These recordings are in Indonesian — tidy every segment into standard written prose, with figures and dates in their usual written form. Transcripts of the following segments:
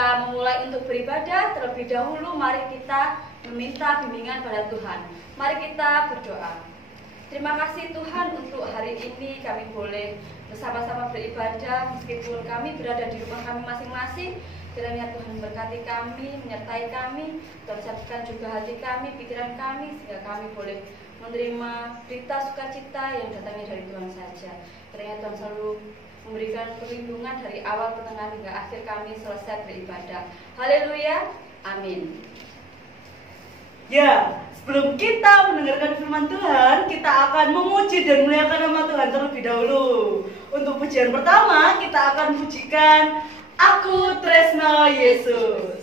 kita memulai untuk beribadah, terlebih dahulu mari kita meminta bimbingan pada Tuhan. Mari kita berdoa. Terima kasih Tuhan untuk hari ini kami boleh bersama-sama beribadah meskipun kami berada di rumah kami masing-masing. Kiranya Tuhan berkati kami, menyertai kami, teruskan juga hati kami, pikiran kami, sehingga kami boleh menerima berita sukacita yang datangnya dari Tuhan saja. Kiranya Tuhan selalu memberikan perlindungan dari awal, pertengahan hingga akhir kami selesai beribadah. Haleluya, amin. Ya, sebelum kita mendengarkan firman Tuhan, kita akan memuji dan memuliakan nama Tuhan terlebih dahulu. Untuk pujian pertama, kita akan pujikan Aku Tresno Yesus.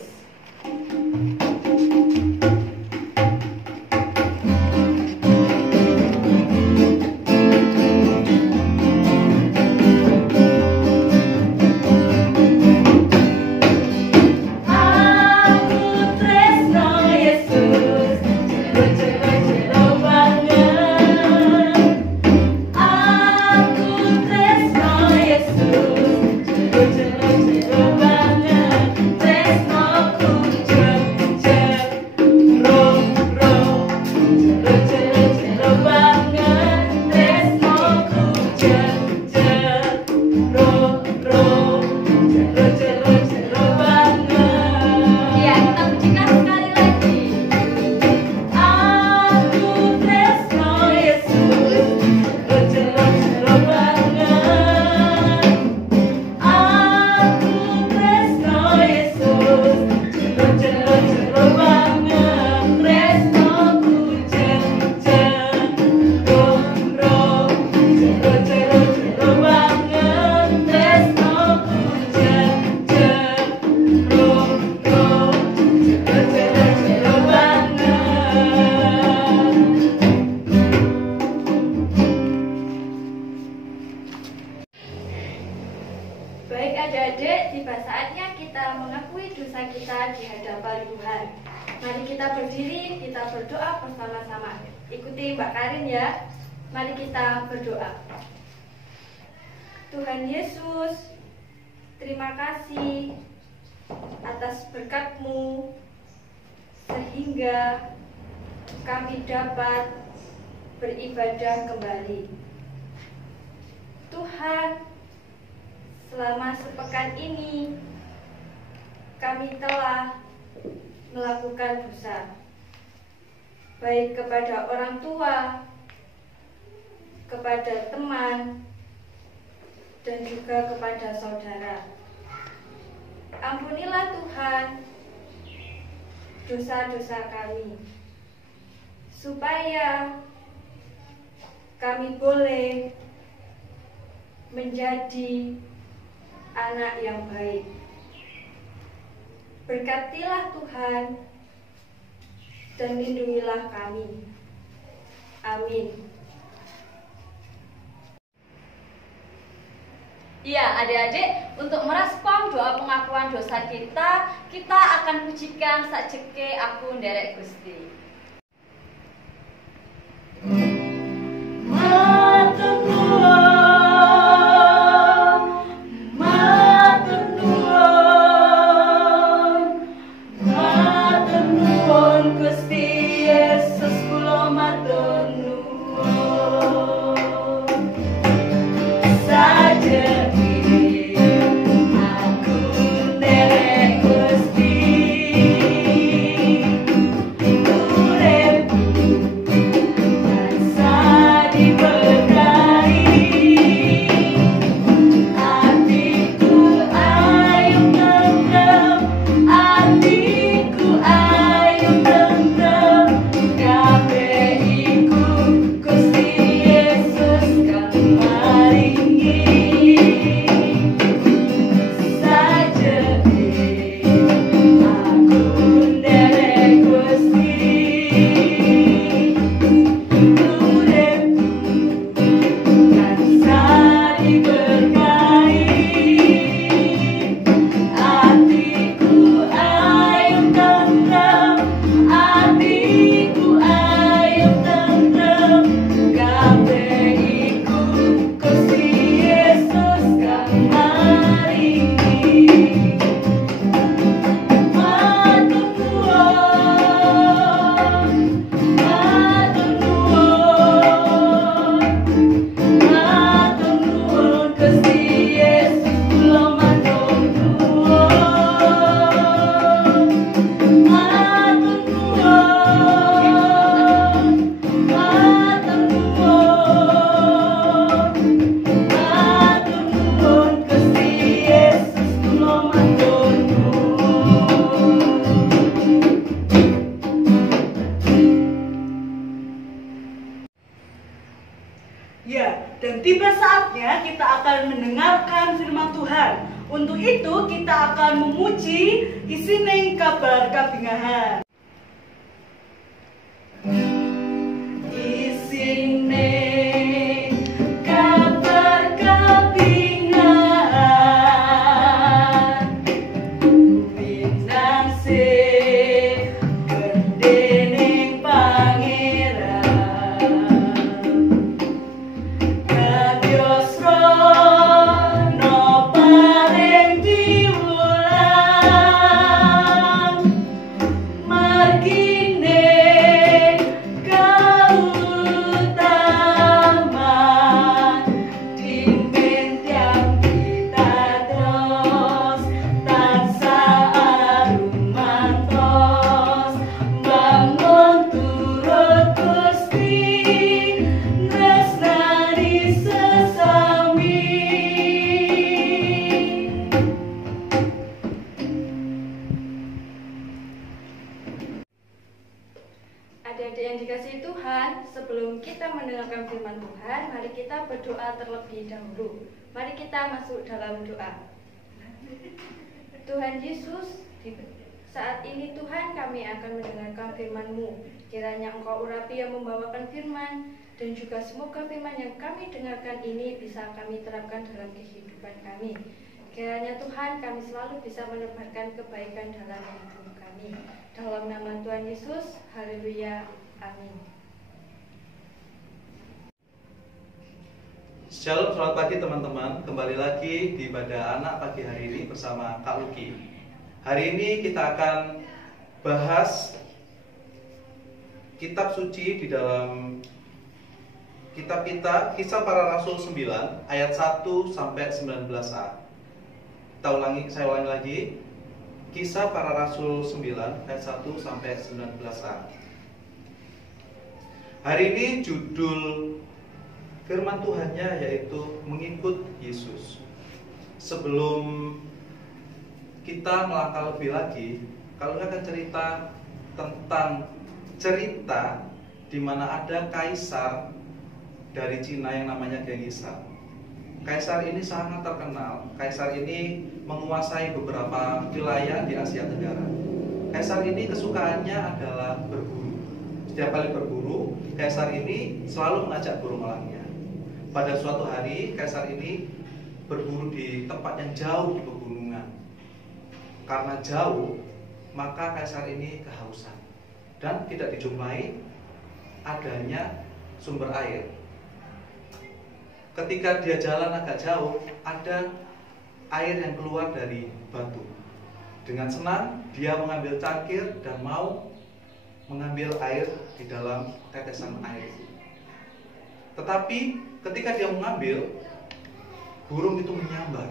Baik adik-adik, tiba saatnya kita mengakui dosa kita di hadapan Tuhan. Mari kita berdiri, kita berdoa bersama-sama. Ikuti Mbak Karin ya. Mari kita berdoa. Tuhan Yesus, terima kasih atas berkat-Mu sehingga kami dapat beribadah kembali. Tuhan, selama sepekan ini kami telah melakukan dosa, baik kepada orang tua, kepada teman, dan juga kepada saudara. Ampunilah Tuhan dosa-dosa kami, supaya kami boleh menjadi anak yang baik. Berkatilah Tuhan dan lindungilah kami. Amin. Iya, adik-adik, untuk merespon doa pengakuan dosa kita akan pujikan sajeke aku nderek Gusti. Tuhan. Untuk itu kita akan memuji isining kabar kabingahan. Isining kabar kabingahan Minangse gendening pangeran Kadyosro no paring diulang margine kautaman dimpin tiang kita dos tansah arumantos bangun turut Gusti tresnani sesami. Adik-adik yang dikasihi Tuhan, sebelum kita mendengarkan firman Tuhan, mari kita berdoa terlebih dahulu. Mari kita masuk dalam doa. Tuhan Yesus, saat ini Tuhan kami akan mendengarkan firman-Mu. Kiranya Engkau urapi yang membawakan firman, dan juga semoga firman yang kami dengarkan ini bisa kami terapkan dalam kehidupan kami. Kiranya Tuhan kami selalu bisa menebarkan kebaikan dalam hidup kami. Dalam nama Tuhan Yesus, haleluya, amin. Shalom, selamat pagi teman-teman. Kembali lagi di ibadah anak pagi hari ini bersama Kak Luki. Hari ini kita akan bahas kitab suci di dalam kitab kita, Kisah Para Rasul 9 ayat 1 sampai 19a. Saya ulangi lagi. Kisah Para Rasul 9 ayat 1 sampai 19a. Hari ini judul firman Tuhannya yaitu mengikut Yesus. Sebelum kita melangkah lebih lagi, kalau akan cerita tentang cerita di mana ada kaisar dari Cina yang namanya Genghis Khan. Kaisar ini sangat terkenal. Kaisar ini menguasai beberapa wilayah di Asia Tenggara. Kaisar ini kesukaannya adalah berburu. Setiap kali berburu, kaisar ini selalu mengajak burung elangnya. Pada suatu hari, kaisar ini berburu di tempat yang jauh di pegunungan. Karena jauh, maka kaisar ini kehausan dan tidak dijumpai adanya sumber air. Ketika dia jalan agak jauh, ada air yang keluar dari batu. Dengan senang, dia mengambil cangkir dan mau mengambil air di dalam tetesan air itu. Tetapi ketika dia mengambil, burung itu menyambar.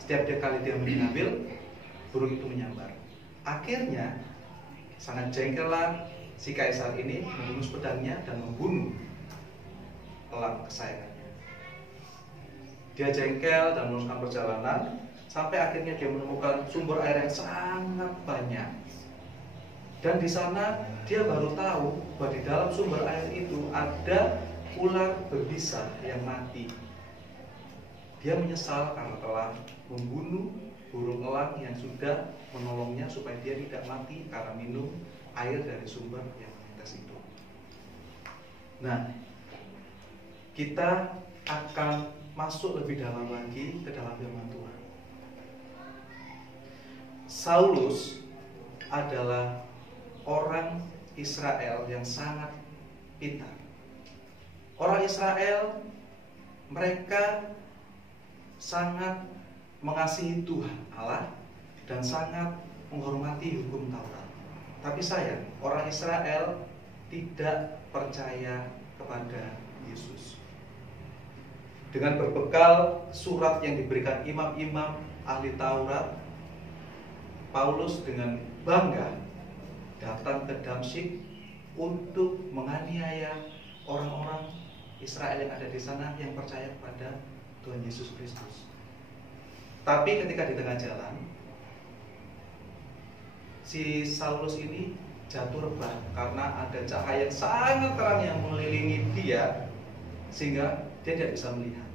Setiap kali dia mengambil, burung itu menyambar. Akhirnya, sangat jengkellah si kaisar ini menghunus pedangnya dan membunuh elang kesayangannya. Dia jengkel dan meneruskan perjalanan sampai akhirnya dia menemukan sumber air yang sangat banyak. Dan di sana dia baru tahu bahwa di dalam sumber air itu ada ular berbisa yang mati. Dia menyesal karena telah membunuh burung elang yang sudah menolongnya supaya dia tidak mati karena minum air dari sumber yang menetes itu. Nah, kita akan masuk lebih dalam lagi ke dalam firman Tuhan. Saulus adalah orang Israel yang sangat pintar. Orang Israel, mereka sangat mengasihi Tuhan Allah dan sangat menghormati hukum Taurat. Tapi sayang, orang Israel tidak percaya kepada Yesus. Dengan berbekal surat yang diberikan imam-imam ahli Taurat, Paulus dengan bangga datang ke Damsyik untuk menganiaya orang-orang Israel yang ada di sana yang percaya kepada Tuhan Yesus Kristus. Tapi ketika di tengah jalan, si Saulus ini jatuh rebah karena ada cahaya yang sangat terang yang mengelilingi dia, sehingga dia tidak bisa melihat.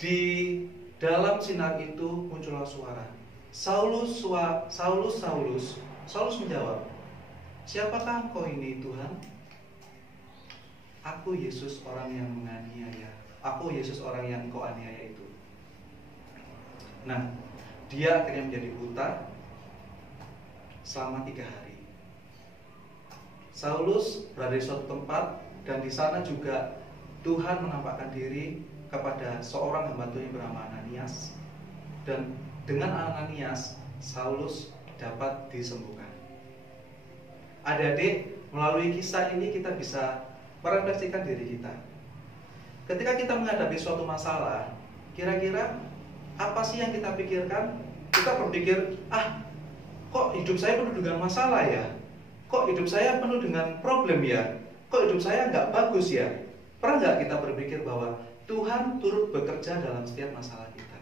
Di dalam sinar itu muncullah suara, Saulus, Saulus, Saulus. Saulus menjawab, siapakah engkau ini Tuhan? Aku Yesus orang yang menganiaya. Aku Yesus orang yang engkau aniaya itu. Nah, dia akhirnya menjadi buta selama 3 hari. Saulus berada di suatu tempat, dan di sana juga Tuhan menampakkan diri kepada seorang hamba Tuhan yang bernama Ananias, dan dengan Ananias Saulus dapat disembuhkan. Adik-adik, melalui kisah ini kita bisa merefleksikan diri kita. Ketika kita menghadapi suatu masalah, kira-kira apa sih yang kita pikirkan? Kita berpikir, kok hidup saya penuh dengan masalah ya? Kok hidup saya penuh dengan problem ya? Kok hidup saya nggak bagus ya? Pernah nggak kita berpikir bahwa Tuhan turut bekerja dalam setiap masalah kita?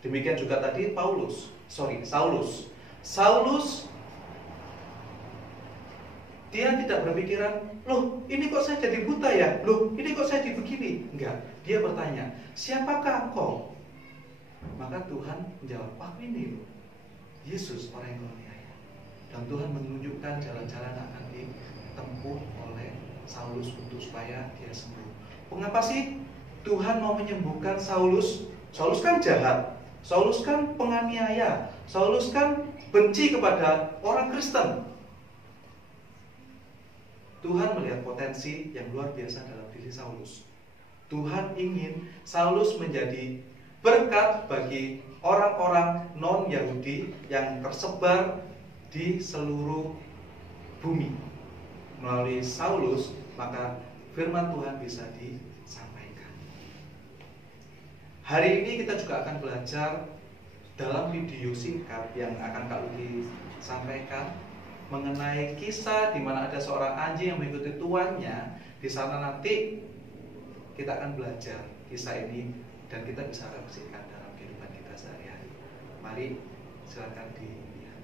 Demikian juga tadi Saulus. Saulus, dia tidak berpikiran, loh ini kok saya jadi buta ya? Loh ini kok saya jadi begini? Enggak, dia bertanya, siapakah engkau? Maka Tuhan menjawab, aku ini loh, Yesus orang yang kau aniaya. Dan Tuhan menunjukkan jalan-jalan yang akan ditempuh oleh Saulus untuk supaya dia sembuh. Mengapa sih Tuhan mau menyembuhkan Saulus? Saulus kan jahat, Saulus kan penganiaya, Saulus kan benci kepada orang Kristen. Tuhan melihat potensi yang luar biasa dalam diri Saulus. Tuhan ingin Saulus menjadi berkat bagi orang-orang non-Yahudi yang tersebar di seluruh bumi. Melalui Saulus, maka firman Tuhan bisa disampaikan. Hari ini kita juga akan belajar dalam video singkat yang akan Kak Luki sampaikan mengenai kisah di mana ada seorang anjing yang mengikuti tuannya. Di sana nanti kita akan belajar kisah ini dan kita bisa refleksikan dalam kehidupan kita sehari-hari. Mari silakan dilihat.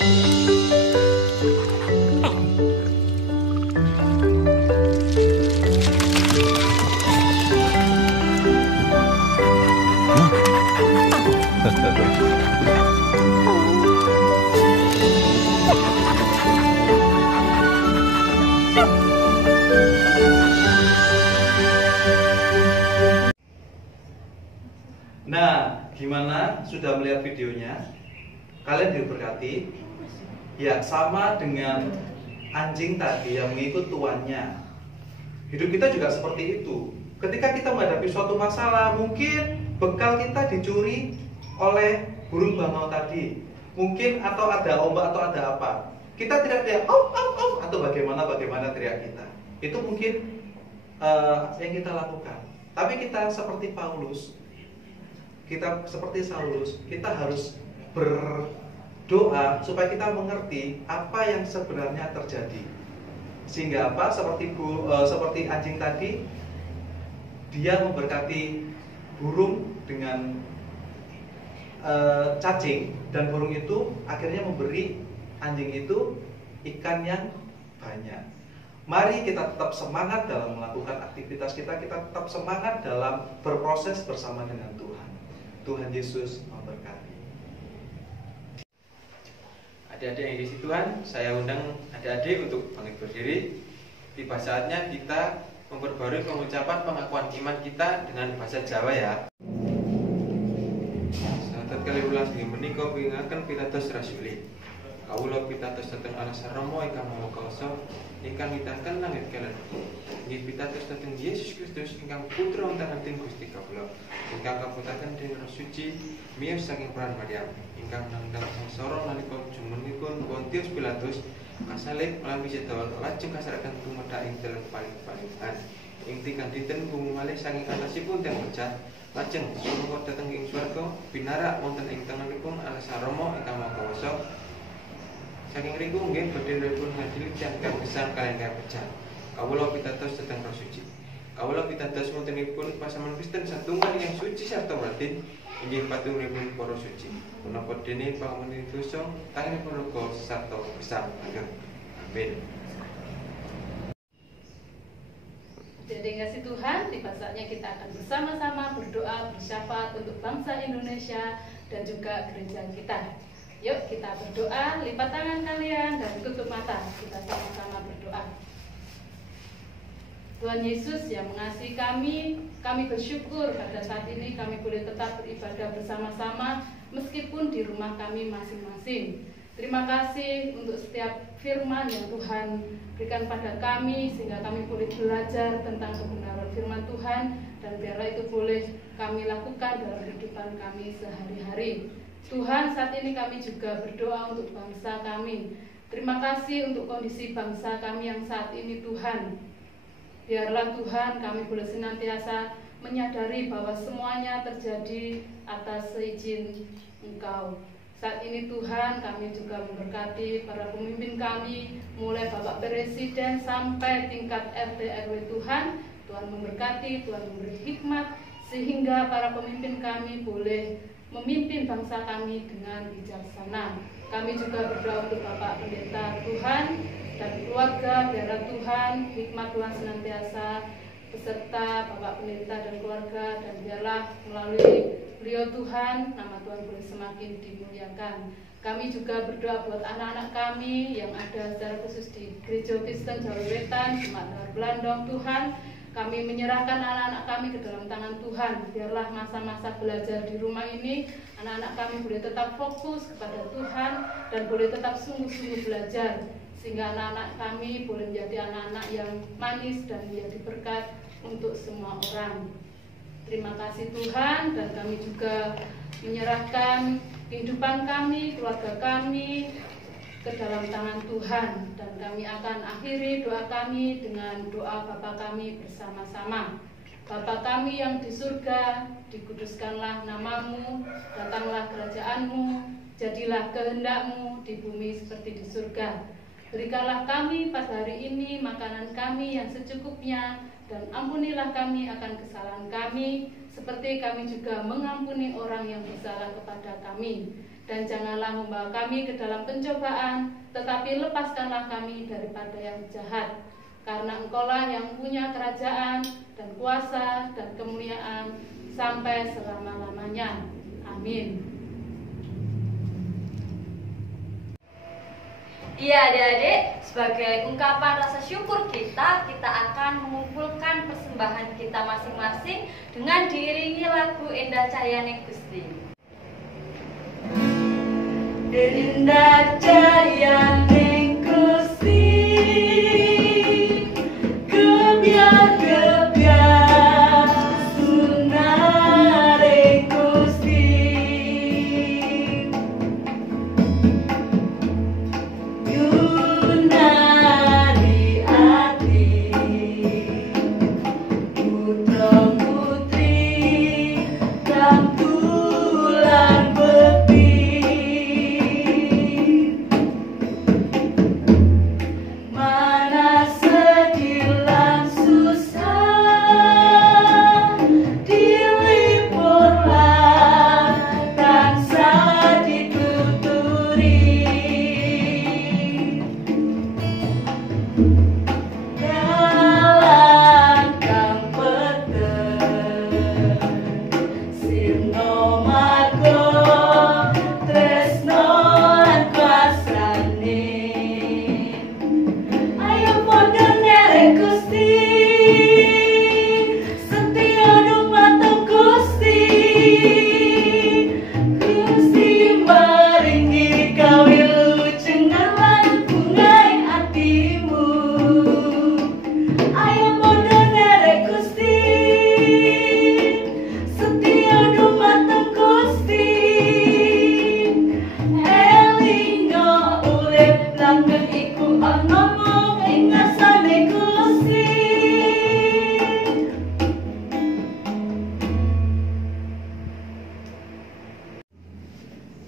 Nah, gimana? Sudah melihat videonya? Kalian diberkati? Ya, sama dengan anjing tadi yang mengikut tuannya. Hidup kita juga seperti itu. Ketika kita menghadapi suatu masalah, mungkin bekal kita dicuri oleh burung bangau tadi. Mungkin atau ada ombak atau ada apa. Kita tidak teriak, "Auf, auf, auf," atau bagaimana teriak kita. Itu mungkin yang kita lakukan. Tapi kita seperti Paulus, kita seperti Saulus, kita harus berdoa supaya kita mengerti apa yang sebenarnya terjadi. Sehingga apa? Seperti anjing tadi, dia memberkati burung dengan cacing, dan burung itu akhirnya memberi anjing itu ikan yang banyak. Mari kita tetap semangat dalam melakukan aktivitas kita tetap semangat dalam berproses bersama dengan Tuhan. Tuhan Yesus memberkati. Adik-adik yang dikasihi Tuhan, saya undang adik-adik untuk bangkit berdiri. Tiba saatnya kita memperbarui pengucapan pengakuan iman kita dengan bahasa Jawa ya. Saat kali ulang dengan menika pingaken pitados rasuli. Kawula pitados dhateng Allah Sarama ingkang Maha Kuwasa ingkang nitahaken langit kaliyan bumi. Inggih pitados dhateng Yesus Kristus ingkang putra wonten ing Gusti kawula ingkang kabutaken dening Roh Suci miyos saking peran Maryam ingkang nandhang sangsara nalika jumenipun Pontius Pilatus kasalib lan wisidawon lajeng kaseraken tumedhak ing dalan paling-palingan ing tigang dinten bumi malih saking atasipun teng pecah lajeng sumangga dhateng ing swarga binarak wonten ing tengenipun Allah Sarama ingkang Maha Kuwasa. Saking riku nggih badhepun ngadili jangkang gesang kaliyan pecah. Kawula pitados dhateng Roh Suci. Kawula pitados wontenipun pasaman Kristen satunggal yang suci sarta mlatin inggih patunipun para suci. Punapa dene pangampun dosa tanginipun ruga sarta gesang ageng. Amin. Jadi kasih Tuhan, tiba saatnya kita akan bersama-sama berdoa bersyafaat untuk bangsa Indonesia dan juga gereja kita. Yuk kita berdoa, lipat tangan kalian dan tutup mata. Kita sama-sama berdoa. Tuhan Yesus yang mengasihi kami bersyukur pada saat ini kami boleh tetap beribadah bersama-sama meskipun di rumah kami masing-masing. Terima kasih untuk setiap firman yang Tuhan berikan pada kami sehingga kami boleh belajar tentang kebenaran firman Tuhan dan biarlah itu boleh kami lakukan dalam kehidupan kami sehari-hari. Tuhan, saat ini kami juga berdoa untuk bangsa kami. Terima kasih untuk kondisi bangsa kami yang saat ini Tuhan. Biarlah Tuhan kami boleh senantiasa menyadari bahwa semuanya terjadi atas seizin Engkau. Saat ini Tuhan kami juga memberkati para pemimpin kami, mulai Bapak Presiden sampai tingkat RT RW Tuhan. Tuhan memberkati, Tuhan memberi hikmat sehingga para pemimpin kami boleh memimpin bangsa kami dengan bijaksana. Kami juga berdoa untuk Bapak Pendeta Tuhan dan keluarga, biarlah Tuhan, hikmat Tuhan senantiasa beserta Bapak Pendeta dan keluarga, dan biarlah melalui beliau Tuhan, nama Tuhan boleh semakin dimuliakan. Kami juga berdoa buat anak-anak kami yang ada secara khusus di Gereja Kristen Jawa Wetan, Jemaat Belandong Tuhan. Kami menyerahkan anak-anak kami ke dalam tangan Tuhan. Biarlah masa-masa belajar di rumah ini, anak-anak kami boleh tetap fokus kepada Tuhan dan boleh tetap sungguh-sungguh belajar. Sehingga anak-anak kami boleh menjadi anak-anak yang manis dan menjadi berkat untuk semua orang. Terima kasih Tuhan, dan kami juga menyerahkan kehidupan kami, keluarga kami ke dalam tangan Tuhan, dan kami akan akhiri doa kami dengan doa Bapa kami bersama-sama. Bapa kami yang di surga, dikuduskanlah namamu, datanglah kerajaanmu, jadilah kehendakmu di bumi seperti di surga. Berikanlah kami pada hari ini makanan kami yang secukupnya, dan ampunilah kami akan kesalahan kami, seperti kami juga mengampuni orang yang bersalah kepada kami. Dan janganlah membawa kami ke dalam pencobaan, tetapi lepaskanlah kami daripada yang jahat. Karena Engkaulah yang punya kerajaan dan kuasa dan kemuliaan sampai selama-lamanya. Amin. Iya adik-adik, sebagai ungkapan rasa syukur kita akan mengumpulkan persembahan kita masing-masing dengan diiringi lagu Endah Cahyane Gusti. Endah cahyane Gusti, gebyar-gebyar sunare Gusti. Yunari ati putra-putri kang tulan bekti. Mana sedih lan susah dilipurlah tansah dituturi. Dalam kang peten sirno margo tresno lan kuasane. Ayo padha nerek Gusti, setia dumateng Gusti. Gusti maringi kawilujengan lan bungai atimu. Ayo padha nerek Gusti, setia dumateng Gusti. Elingo urip langgeng iku ana mung ing ngarsane Gusti.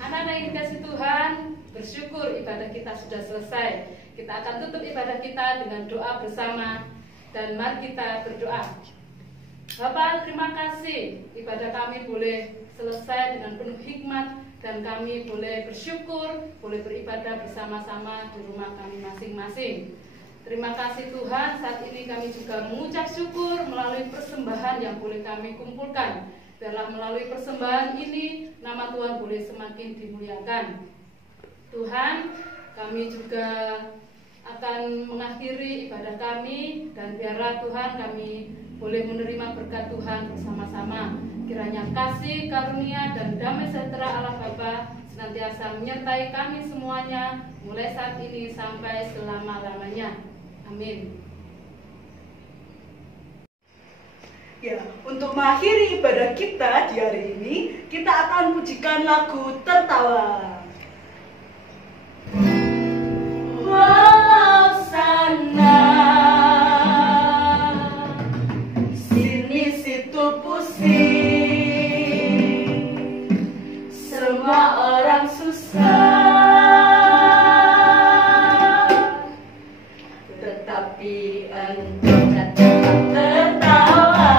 Anak-anak yang dikasih Tuhan, bersyukur ibadah kita sudah selesai. Kita akan tutup ibadah kita dengan doa bersama, dan mari kita berdoa. Bapak, terima kasih ibadah kami boleh selesai dengan penuh hikmat, dan kami boleh bersyukur, boleh beribadah bersama-sama di rumah kami masing-masing. Terima kasih Tuhan, saat ini kami juga mengucap syukur melalui persembahan yang boleh kami kumpulkan. Biarlah melalui persembahan ini, nama Tuhan boleh semakin dimuliakan. Tuhan, kami juga akan mengakhiri ibadah kami, dan biarlah Tuhan kami boleh menerima berkat Tuhan bersama-sama. Kiranya kasih, karunia, dan damai sejahtera Allah Bapa senantiasa menyertai kami semuanya, mulai saat ini sampai selama-lamanya. Amin. Ya, untuk mengakhiri ibadah kita di hari ini, kita akan pujikan lagu Tertawa. Walau sana sini situ pusing, semua orang susah, tetapi engkau tetap tertawa.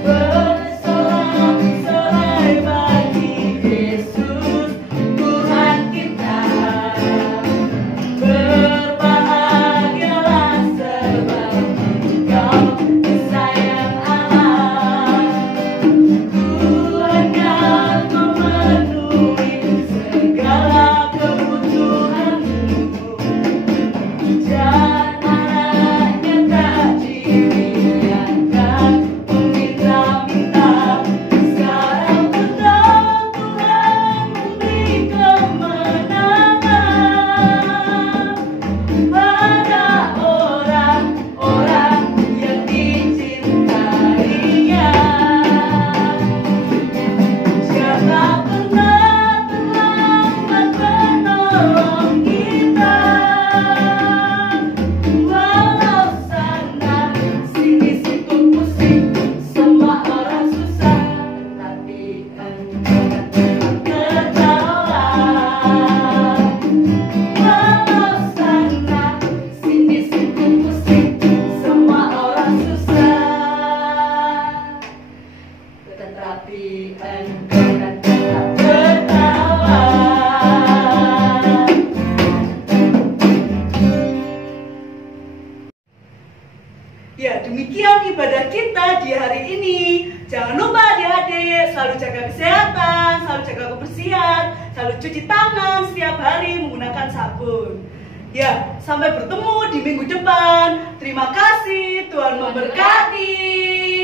Bersorak-sorai Lalu cuci tangan setiap hari menggunakan sabun. Ya, sampai bertemu di minggu depan. Terima kasih, Tuhan memberkati.